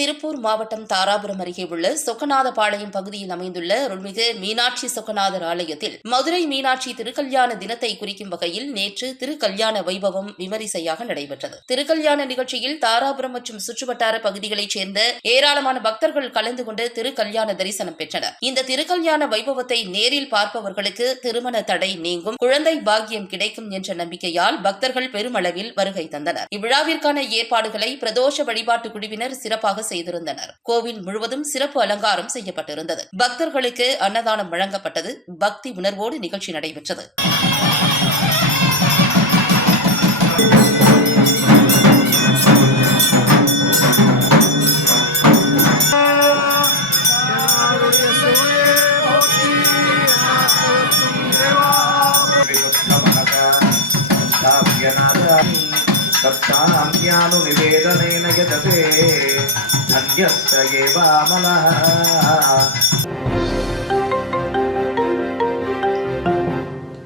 திருப்பூர் மாவட்டம் தாராபுரம் அருகே உள்ள சொக்கநாதபாளையம் பகுதியில் அமைந்துள்ள அருள்மிகு மீனாட்சி சொக்கநாதர் ஆலயத்தில் மதுரை மீனாட்சி திருக்கல்யாண தினத்தை குறிக்கும் வகையில் நேற்று திருக்கல்யாண வைபவம் விமரிசையாக நடைபெற்றது. திருக்கல்யாண நிகழ்ச்சியில் தாராபுரம் மற்றும் சுற்றுவட்டார பகுதிகளைச் சேர்ந்த ஏராளமான பக்தர்கள் கலந்து கொண்டு திருக்கல்யாண தரிசனம் பெற்றனர். இந்த திருக்கல்யாண வைபவத்தை நேரில் பார்ப்பவர்களுக்கு திருமண தடை நீங்கும், குழந்தை பாக்கியம் கிடைக்கும் என்ற நம்பிக்கையால் பக்தர்கள் பெருமளவில் வருகை தந்தனர். இவ்விழாவிற்கான ஏற்பாடுகளை பிரதோஷ வழிபாட்டு குழுவினர் சிறப்பாக செய்திருந்தனர். கோவில் முழுவதும் சிறப்பு அலங்காரம் செய்யப்பட்டிருந்தது. பக்தர்களுக்கு அன்னதானம் வழங்கப்பட்டது. பக்தி உணர்வோடு நிகழ்ச்சி நடைபெற்றது. निवेदनेन यजते अन्यस्य एवामलः